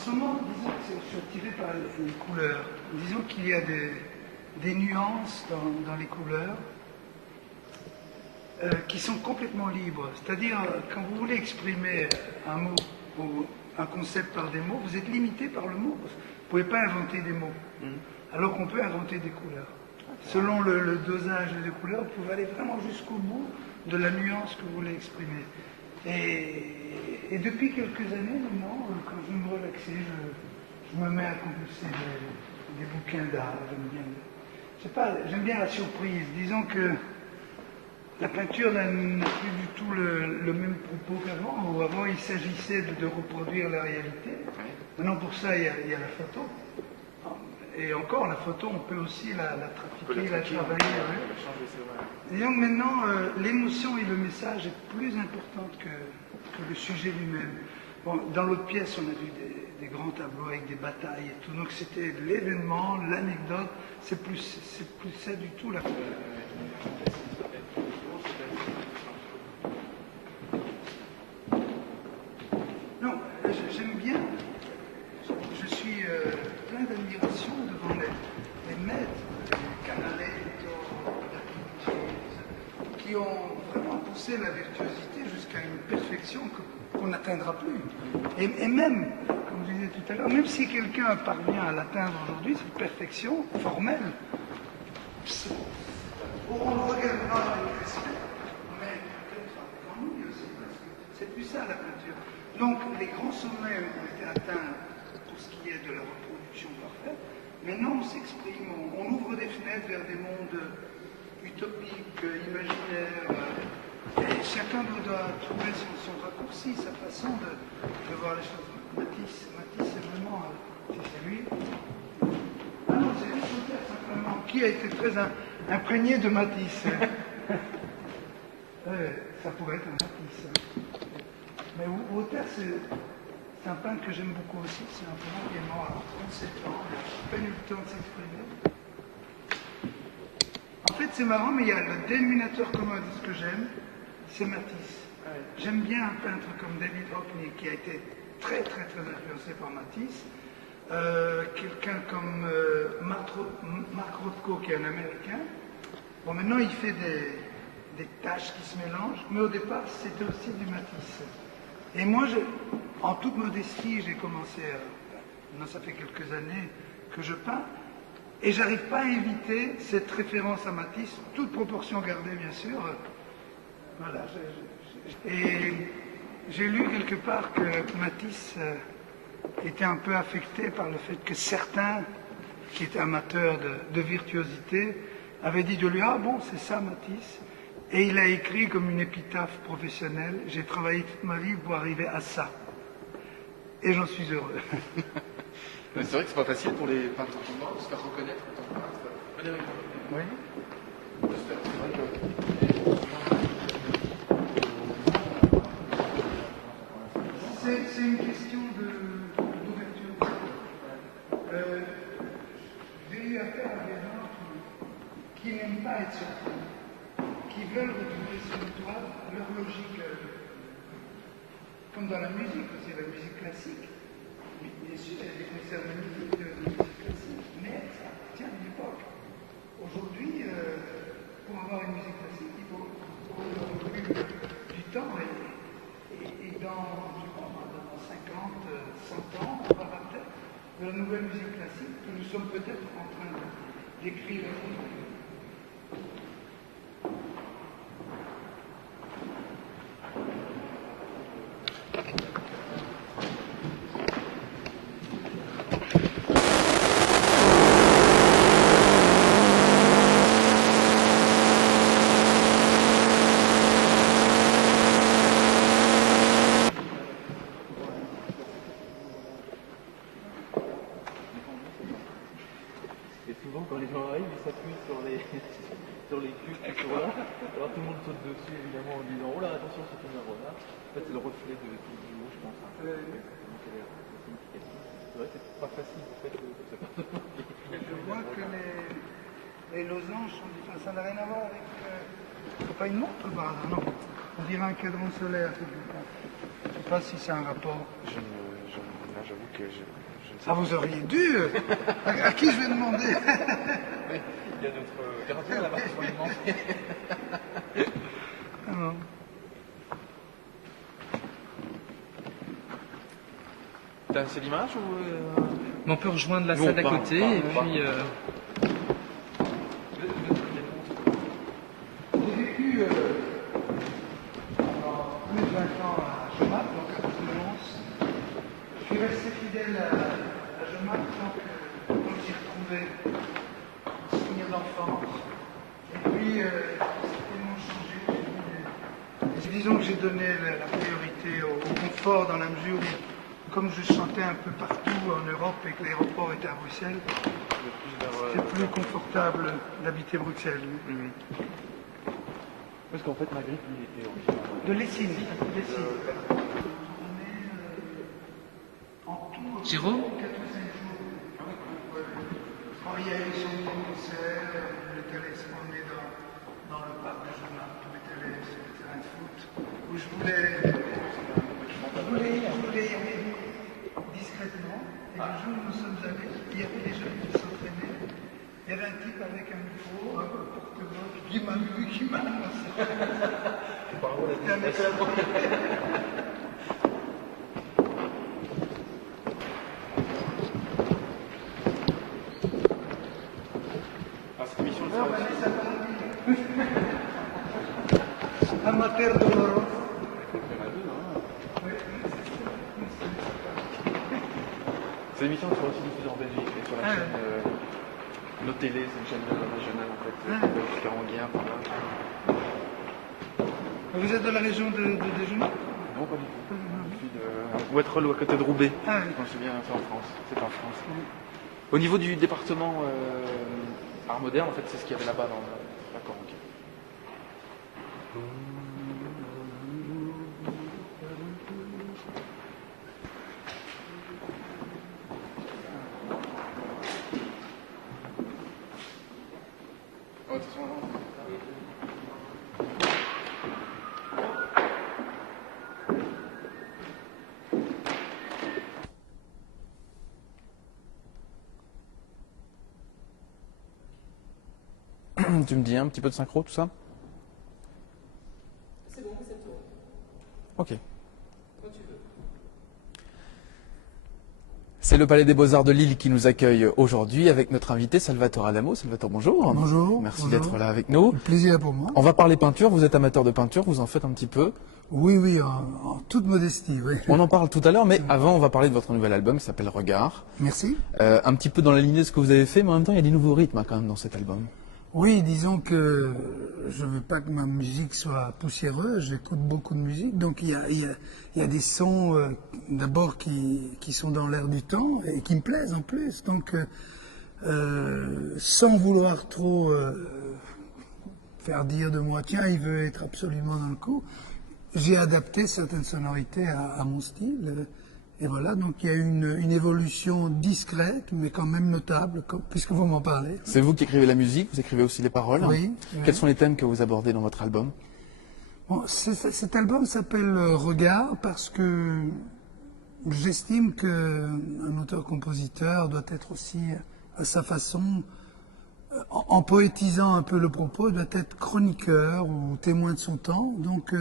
ce moment, disons que je suis attiré par les couleurs. Disons qu'il y a des nuances dans les couleurs qui sont complètement libres. C'est-à-dire, quand vous voulez exprimer un mot ou un concept par des mots, vous êtes limité par le mot. Vous ne pouvez pas inventer des mots, alors qu'on peut inventer des couleurs. Selon le dosage des couleurs, vous pouvez aller vraiment jusqu'au bout de la nuance que vous voulez exprimer. Et depuis quelques années maintenant, quand je veux me relaxer, je me mets à compulser des bouquins d'art. J'aime bien la surprise. Disons que la peinture n'a plus du tout le même propos qu'avant. Où avant, il s'agissait de reproduire la réalité. Maintenant, pour ça, il y a la photo. Et encore, la photo, on peut aussi la trafiquer, la travailler. Disons que maintenant, l'émotion et le message est plus importante que le sujet lui-même. Bon, dans l'autre pièce, on a vu des grands tableaux avec des batailles et tout. Donc c'était l'événement, l'anecdote. C'est plus ça du tout là. Non, j'aime bien. Je suis plein d'admiration devant les maîtres, les Canaletto, qui ont vraiment poussé la virtuosité jusqu'à une perfection qu'on n'atteindra plus. Et même, comme je disais tout à l'heure, même si quelqu'un parvient à l'atteindre aujourd'hui, cette perfection formelle, on le regardera avec respect, mais peut-être avec ennui aussi, parce que c'est plus ça la peinture. Donc les grands sommets ont été atteints pour ce qui est de la reproduction parfaite. Maintenant on s'exprime, on ouvre des fenêtres vers des mondes utopiques, imaginaires, et chacun doit trouver son raccourci, sa façon de voir les choses. Matisse c'est vraiment, c'est lui. Ah non, c'est Voltaire simplement, qui a été très imprégné de Matisse. Ça pourrait être un Matisse. Mais Voltaire, c'est un peintre que j'aime beaucoup aussi. C'est un peintre qui est mort à 37 ans, il n'a pas eu le temps de s'exprimer. En fait, c'est marrant, mais il y a le dénominateur commun de ce que j'aime, c'est Matisse. J'aime bien un peintre comme David Hockney, qui a été très influencé par Matisse. Quelqu'un comme Mark Rothko, qui est un Américain. Bon, maintenant, il fait des taches qui se mélangent, mais au départ, c'était aussi du Matisse. Et moi, en toute modestie, j'ai commencé, ça fait quelques années que je peins, et j'arrive pas à éviter cette référence à Matisse, toute proportion gardée, bien sûr. Voilà. Et j'ai lu quelque part que Matisse était un peu affecté par le fait que certains, qui étaient amateurs de virtuosité, avaient dit de lui « Ah bon, c'est ça Matisse ?» Et il a écrit comme une épitaphe professionnelle « J'ai travaillé toute ma vie pour arriver à ça. » Et j'en suis heureux. C'est vrai que c'est pas facile pour les peintres contemporains de se faire reconnaître en tant que peintre. Oui. C'est une question d'ouverture. J'ai eu affaire à des gens qui n'aiment pas être surpris, qui veulent retrouver sur le toit leur logique, comme dans la musique aussi, la musique classique. Bien sûr, il y a des concerts de musique classique, mais ça appartient à une époque. Aujourd'hui, pour avoir une musique classique, il faut du temps et dans 50, 100 ans, on parlera peut-être de la nouvelle musique classique que nous sommes peut-être en train d'écrire. Souvent, quand les gens arrivent, ils s'appuient sur les cuves qui sont là. Alors tout le monde saute dessus, évidemment, en disant « Oh là, attention, ce numéro-là ». En fait, c'est le reflet de tout le haut, je pense. C'est vrai que c'est pas facile, en fait, de se faire. Je vois que les losanges sont différents. Ça n'a rien à voir avec... C'est pas une montre, par hasard, non. On dirait un cadran solaire. Je ne sais pas si c'est un rapport. Là, j'avoue que je... Ah, vous auriez dû. À qui je vais demander? Oui, il y a notre gardien là-bas qui va lui demander. Ah non. C'est l'image ou On peut rejoindre la Nous, salle on d'à part, côté on part, et on part. puis. J'ai vécu pendant plus de 20 ans à Jemappes, donc à Provence. Je suis resté fidèle à Jemappes tant que j'y retrouvais des souvenirs d'enfance. Et puis, c'est tellement changé. Disons que j'ai donné la priorité au confort dans la mesure où, comme je chantais un peu partout en Europe et que l'aéroport était à Bruxelles, c'est plus confortable d'habiter Bruxelles. Parce qu'en fait, Magritte, il était originaire. De Lessines. On est en tout. Jérôme 4 ou 5 jours. Bon, il y a eu son concert, on était allé se promener dans le parc de Jemappes, on était allé sur le terrain de foot, où je voulais y aller discrètement. Et le jour où nous sommes allés, il y avait des jeunes qui s'entraînaient. Il y avait un type avec un micro, un porte-voix, qui m'a vu, qui m'a annoncé. C'était un excellent. cette émission Non, Vanessa Paradis. Amateur doloroso. C'est l'émission qui sera aussi diffusée en Belgique et sur la chaîne No Télé, c'est une chaîne régionale en fait, Caranguien par là. Vous êtes de la région de Jemappes? Non, pas du tout. Je suis de Ouattrel ou à côté de Roubaix. Ah oui. Je me souviens, c'est en France. C'est en France. Au niveau du département art moderne, en fait, c'est ce qu'il y avait là-bas dans D'accord, ok. Oh, attention, là. Tu me dis un petit peu de synchro, tout ça? C'est bon, c'est tout. Ok. Quand tu veux. C'est le Palais des Beaux-Arts de Lille qui nous accueille aujourd'hui avec notre invité Salvatore Adamo. Salvatore, bonjour. Bonjour. Merci Bonjour. d'être là avec nous. Plaisir pour moi. On va parler peinture, vous êtes amateur de peinture, vous en faites un petit peu. Oui, en toute modestie, oui. On en parle tout à l'heure, mais avant on va parler de votre nouvel album qui s'appelle Regard. Merci. Un petit peu dans la lignée de ce que vous avez fait, mais en même temps il y a des nouveaux rythmes quand même dans cet album. Oui, disons que je veux pas que ma musique soit poussiéreuse, j'écoute beaucoup de musique, donc il y a des sons d'abord qui sont dans l'air du temps et qui me plaisent en plus, donc sans vouloir trop faire dire de moi, tiens, il veut être absolument dans le coup, j'ai adapté certaines sonorités à mon style. Et voilà, donc il y a une évolution discrète, mais quand même notable, puisque vous m'en parlez. C'est vous qui écrivez la musique, vous écrivez aussi les paroles. Oui. Quels sont les thèmes que vous abordez dans votre album? Bon, cet album s'appelle Regard parce que j'estime qu'un auteur-compositeur doit être aussi, à sa façon, en poétisant un peu le propos, doit être chroniqueur ou témoin de son temps. Donc,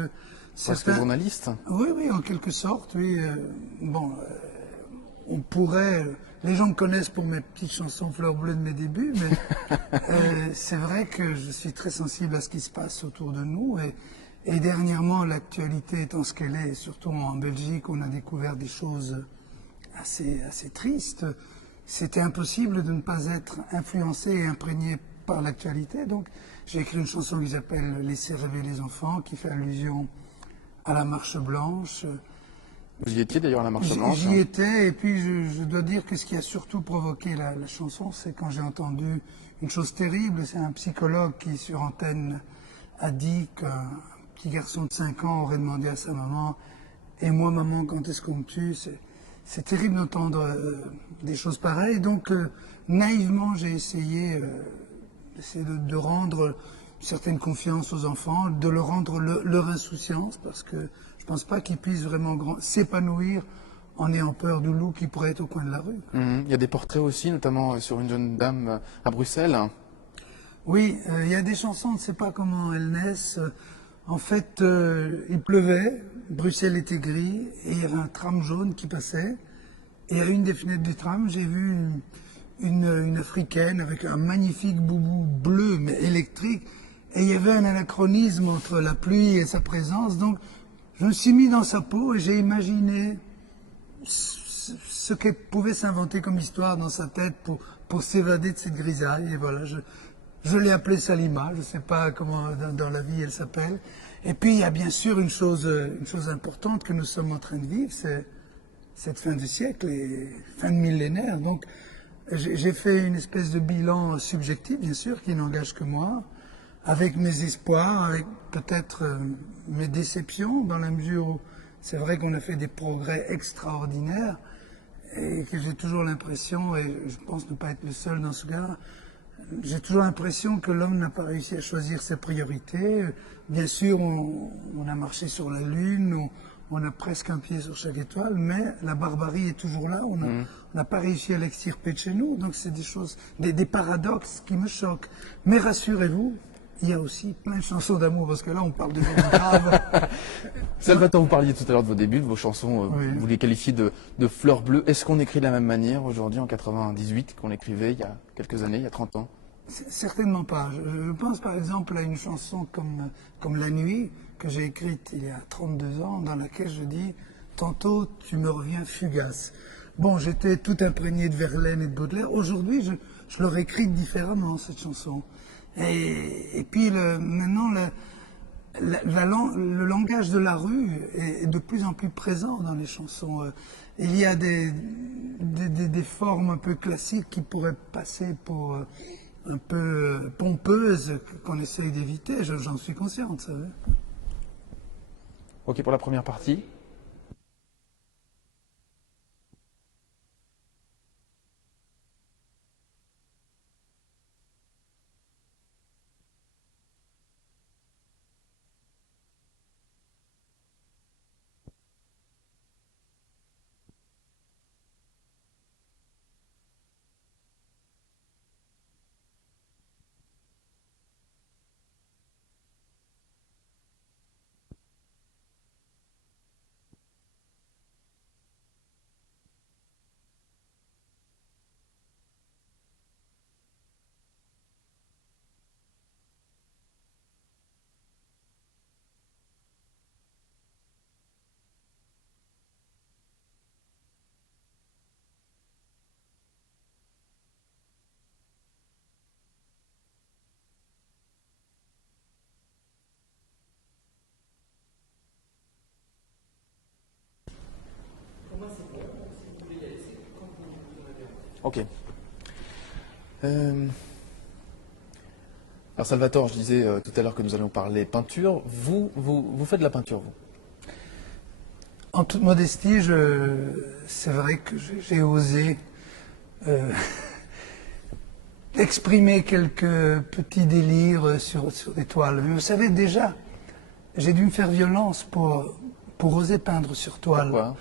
Presque journaliste. Oui, en quelque sorte, oui. On pourrait... Les gens me connaissent pour mes petites chansons fleurs bleues de mes débuts, mais c'est vrai que je suis très sensible à ce qui se passe autour de nous. Et dernièrement, l'actualité étant ce qu'elle est, surtout en Belgique, on a découvert des choses assez tristes. C'était impossible de ne pas être influencé et imprégné par l'actualité. Donc, j'ai écrit une chanson qui s'appelle « Laissez rêver les enfants », qui fait allusion à la Marche Blanche. Vous y étiez d'ailleurs à la Marche Blanche. J'y étais, et puis je dois dire que ce qui a surtout provoqué la chanson, c'est quand j'ai entendu une chose terrible. C'est un psychologue qui, sur antenne, a dit qu'un petit garçon de 5 ans aurait demandé à sa maman « Et moi, maman, quand est-ce qu'on me tue ?» C'est terrible d'entendre des choses pareilles. Donc, naïvement, j'ai essayé de rendre certaine confiance aux enfants, de leur rendre leur insouciance, parce que je ne pense pas qu'ils puissent vraiment s'épanouir en ayant peur du loup qui pourrait être au coin de la rue. Il y a des portraits aussi, notamment sur une jeune dame à Bruxelles. Oui, il y a des chansons, on ne sait pas comment elles naissent. En fait, il pleuvait, Bruxelles était gris, et il y avait un tram jaune qui passait. Et à une des fenêtres du tram, j'ai vu une Africaine avec un magnifique boubou bleu, mais électrique. Et il y avait un anachronisme entre la pluie et sa présence. Donc, je me suis mis dans sa peau et j'ai imaginé ce qu'elle pouvait s'inventer comme histoire dans sa tête pour s'évader de cette grisaille. Et voilà, je l'ai appelée Salima. Je ne sais pas comment dans la vie elle s'appelle. Et puis, il y a bien sûr une chose importante que nous sommes en train de vivre, c'est cette fin du siècle et fin de millénaire. Donc, j'ai fait une espèce de bilan subjectif, bien sûr, qui n'engage que moi, avec mes espoirs, avec peut-être mes déceptions, dans la mesure où c'est vrai qu'on a fait des progrès extraordinaires et que j'ai toujours l'impression, et je pense ne pas être le seul dans ce cas, j'ai toujours l'impression que l'homme n'a pas réussi à choisir ses priorités. Bien sûr, on a marché sur la Lune, on a presque un pied sur chaque étoile, mais la barbarie est toujours là. On n'a pas réussi à l'extirper de chez nous. Donc c'est des choses, des paradoxes qui me choquent. Mais rassurez-vous, il y a aussi plein de chansons d'amour, parce que là on parle de choses graves. Salvatore, vous parliez tout à l'heure de vos débuts, de vos chansons, Oui. vous les qualifiez de fleurs bleues. Est-ce qu'on écrit de la même manière aujourd'hui, en 98, qu'on écrivait il y a quelques années, il y a 30 ans? Certainement pas. Je pense par exemple à une chanson comme La Nuit, que j'ai écrite il y a 32 ans, dans laquelle je dis « Tantôt tu me reviens fugace ». Bon, j'étais tout imprégné de Verlaine et de Baudelaire. Aujourd'hui, je l'aurais écrite différemment, cette chanson. Et puis maintenant, le langage de la rue est de plus en plus présent dans les chansons. Il y a des formes un peu classiques qui pourraient passer pour un peu pompeuses, qu'on essaye d'éviter. J'en suis consciente, vous savez. Ok, pour la première partie. Ok. Alors Salvatore, je disais tout à l'heure que nous allions parler peinture. Vous faites de la peinture, vous? En toute modestie, c'est vrai que j'ai osé exprimer quelques petits délires sur des toiles. Mais vous savez, déjà, j'ai dû me faire violence pour oser peindre sur toile. Pourquoi?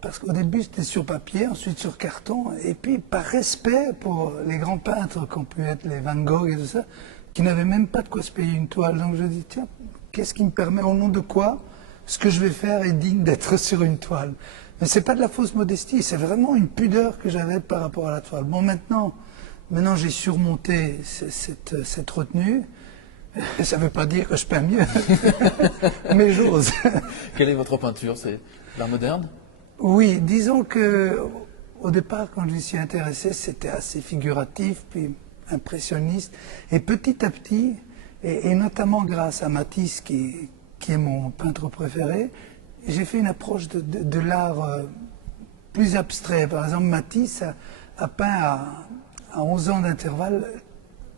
Parce qu'au début, c'était sur papier, ensuite sur carton, et puis par respect pour les grands peintres qu'ont pu être les Van Gogh et tout ça, qui n'avaient même pas de quoi se payer une toile. Donc je dis, tiens, qu'est-ce qui me permet, au nom de quoi, ce que je vais faire est digne d'être sur une toile? Mais c'est pas de la fausse modestie, c'est vraiment une pudeur que j'avais par rapport à la toile. Bon, maintenant j'ai surmonté cette retenue. Ça ne veut pas dire que je peins mieux, mais j'ose. Quelle est votre peinture? C'est l'art moderne? Oui, disons que au départ, quand je m'y suis intéressé, c'était assez figuratif, puis impressionniste. Et petit à petit, et notamment grâce à Matisse, qui est mon peintre préféré, j'ai fait une approche de l'art plus abstrait. Par exemple, Matisse a peint à 11 ans d'intervalle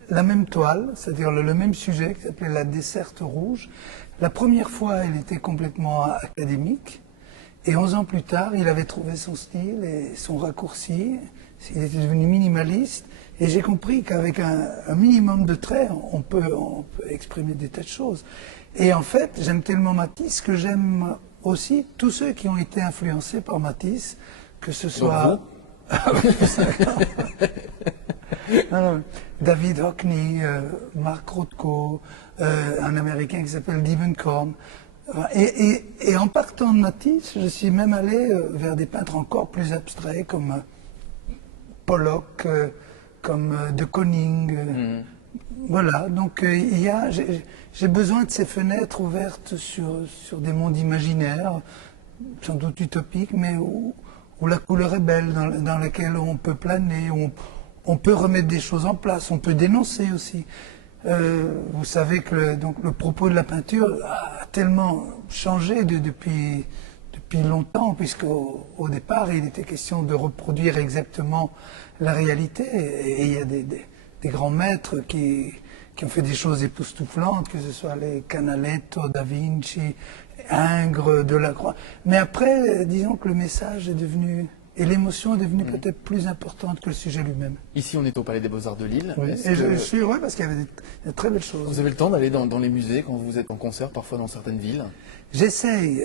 la même toile, c'est-à-dire le même sujet, qui s'appelait La Desserte rouge. La première fois, elle était complètement académique. Et 11 ans plus tard, il avait trouvé son style et son raccourci. Il était devenu minimaliste. Et j'ai compris qu'avec un minimum de traits, on peut exprimer des tas de choses. Et en fait, j'aime tellement Matisse que j'aime aussi tous ceux qui ont été influencés par Matisse, que ce Donc soit... Non, non, David Hockney, Mark Rothko, un Américain qui s'appelle Devon Korn. Et en partant de Matisse, je suis même allé vers des peintres encore plus abstraits comme Pollock, comme de Kooning. Voilà, donc j'ai besoin de ces fenêtres ouvertes sur des mondes imaginaires, sans doute utopiques, mais où la couleur est belle, dans laquelle on peut planer, où on peut remettre des choses en place, on peut dénoncer aussi. Vous savez que le propos de la peinture a tellement changé depuis longtemps, puisqu'au départ, il était question de reproduire exactement la réalité. Et il y a des grands maîtres qui ont fait des choses époustouflantes, que ce soit les Canaletto, Da Vinci, Ingres, Delacroix. Mais après, disons que le message est devenu... Et l'émotion est devenue peut-être plus importante que le sujet lui-même. Ici, on est au Palais des Beaux-Arts de Lille. Oui. Et je suis heureux parce qu'il y avait de très belles choses. Vous avez le temps d'aller dans les musées quand vous êtes en concert, parfois dans certaines villes? J'essaye.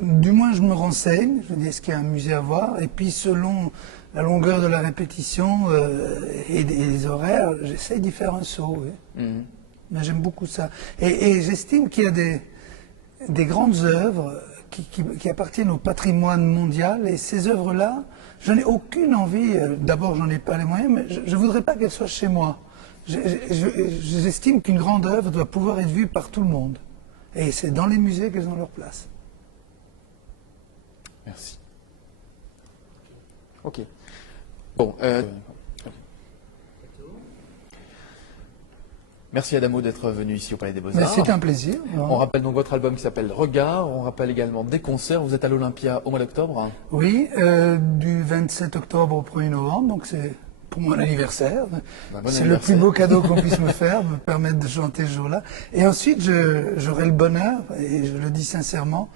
Du moins, je me renseigne. Je me dis, est-ce qu'il y a un musée à voir? Et puis, selon la longueur de la répétition et les horaires, j'essaye d'y faire un saut. Oui. Mais j'aime beaucoup ça. Et j'estime qu'il y a des grandes œuvres qui appartiennent au patrimoine mondial, et ces œuvres-là, je n'ai aucune envie, d'abord j'en ai pas les moyens, mais je ne voudrais pas qu'elles soient chez moi. J'estime qu'une grande œuvre doit pouvoir être vue par tout le monde. Et c'est dans les musées qu'elles ont leur place. Merci. Ok. Bon, merci Adamo d'être venu ici au Palais des Beaux-Arts. C'est un plaisir. On rappelle donc votre album qui s'appelle Regard, on rappelle également des concerts. Vous êtes à l'Olympia au mois d'octobre? Oui, du 27 octobre au 1er novembre, donc c'est pour mon anniversaire. C'est le plus beau cadeau qu'on puisse me faire, me permettre de chanter ce jour-là. Et ensuite, j'aurai le bonheur, et je le dis sincèrement,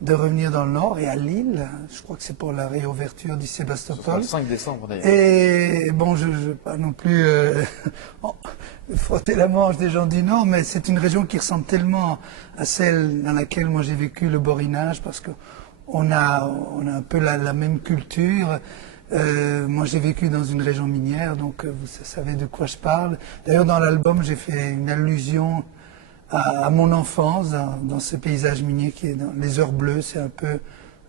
de revenir dans le Nord et à Lille. Je crois que c'est pour la réouverture du Sébastopol. Le 5 décembre d'ailleurs. Et bon, je ne veux pas non plus frotter la manche des gens du Nord, mais c'est une région qui ressemble tellement à celle dans laquelle moi j'ai vécu le Borinage, parce qu'on a un peu la même culture. Moi j'ai vécu dans une région minière, donc vous savez de quoi je parle. D'ailleurs dans l'album j'ai fait une allusion à mon enfance dans ce paysage minier qui est dans les Heures Bleues. C'est un peu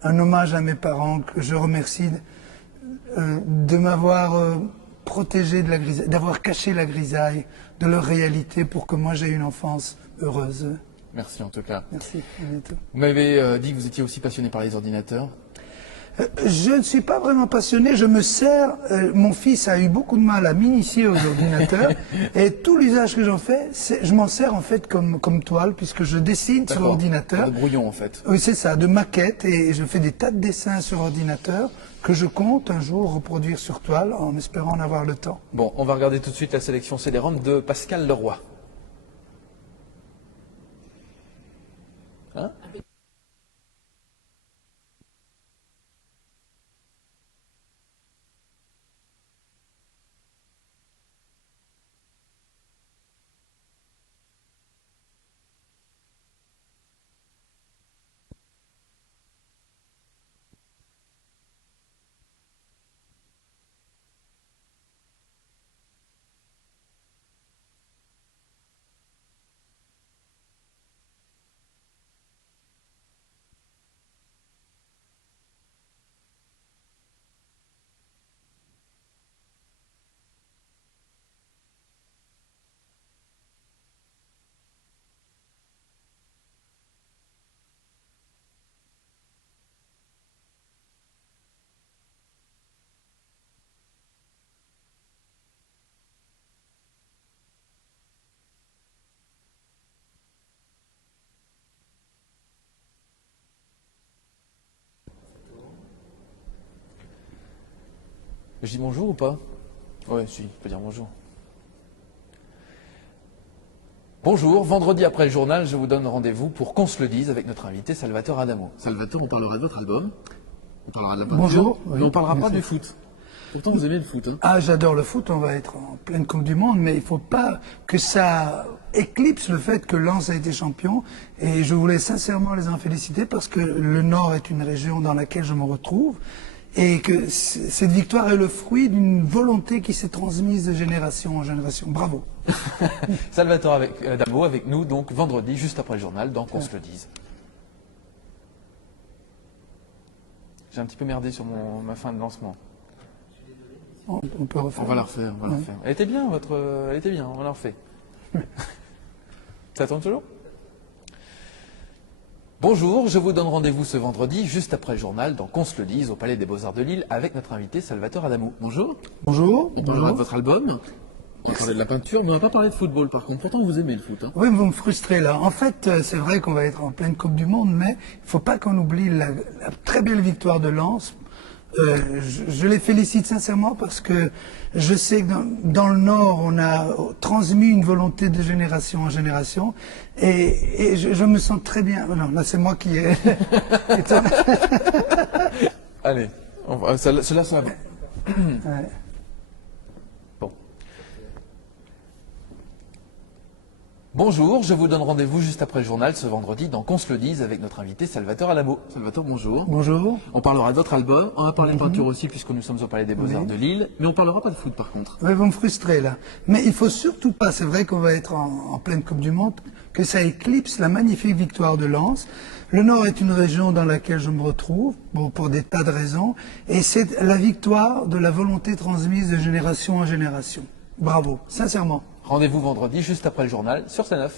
un hommage à mes parents que je remercie de m'avoir protégé de la grisaille, d'avoir caché la grisaille de leur réalité pour que moi j'ai une enfance heureuse. Merci en tout cas. Merci, à bientôt. Vous m'avez dit que vous étiez aussi passionné par les ordinateurs. Je ne suis pas vraiment passionné, je me sers, mon fils a eu beaucoup de mal à m'initier aux ordinateurs, et tout l'usage que j'en fais, je m'en sers en fait comme toile, puisque je dessine sur ordinateur. De brouillon en fait. Oui, c'est ça, de maquettes, et je fais des tas de dessins sur ordinateur, que je compte un jour reproduire sur toile, en espérant en avoir le temps. Bon, on va regarder tout de suite la sélection CD-ROM de Pascal Leroy. Hein ? Je dis bonjour ou pas? Ouais, si, je peux dire bonjour. Bonjour, vendredi après le journal, je vous donne rendez-vous pour qu'on se le dise avec notre invité Salvatore Adamo. Salvatore, on parlera de votre album, on parlera de la peinture, Bonjour. mais on ne parlera pas du foot. Pourtant, vous aimez le foot, hein? Ah, j'adore le foot, on va être en pleine Coupe du Monde, mais il ne faut pas que ça éclipse le fait que Lens a été champion. Et je voulais sincèrement les en féliciter parce que le Nord est une région dans laquelle je me retrouve et que cette victoire est le fruit d'une volonté qui s'est transmise de génération en génération. Bravo. Salvatore Adamo avec nous, donc vendredi, juste après le journal, dans Qu'on se le dise. J'ai un petit peu merdé sur ma fin de lancement. On peut refaire. On va la refaire, on va la refaire. Elle était bien, elle était bien, on la refait. Ça tourne toujours? Bonjour, je vous donne rendez-vous ce vendredi, juste après le journal, dans Qu'on se le dise, au Palais des Beaux-Arts de Lille, avec notre invité Salvatore Adamo. Bonjour. Bonjour. On parlera de votre album, on va parler de la peinture, mais on va pas parler de football par contre. Pourtant, vous aimez le foot, hein? Oui, vous me frustrez là. En fait, c'est vrai qu'on va être en pleine Coupe du Monde, mais il ne faut pas qu'on oublie la très belle victoire de Lens. Je les félicite sincèrement parce que je sais que dans le Nord, on a transmis une volonté de génération en génération et je me sens très bien. Non, là c'est moi qui ai... Allez, cela ça va. Ouais. Bon. Bonjour, je vous donne rendez-vous juste après le journal ce vendredi dans Qu'on se le dise avec notre invité Salvatore Adamo. Salvatore, bonjour. Bonjour. On parlera de votre album, on va parler de peinture aussi puisque nous sommes au Palais des Beaux-Arts de Lille, mais on parlera pas de foot par contre. Oui, vous me frustrez là. Mais il faut surtout pas, c'est vrai qu'on va être en pleine Coupe du Monde, que ça éclipse la magnifique victoire de Lens. Le Nord est une région dans laquelle je me retrouve, bon, pour des tas de raisons, et c'est la victoire de la volonté transmise de génération en génération. Bravo, sincèrement. Rendez-vous vendredi juste après le journal sur C9.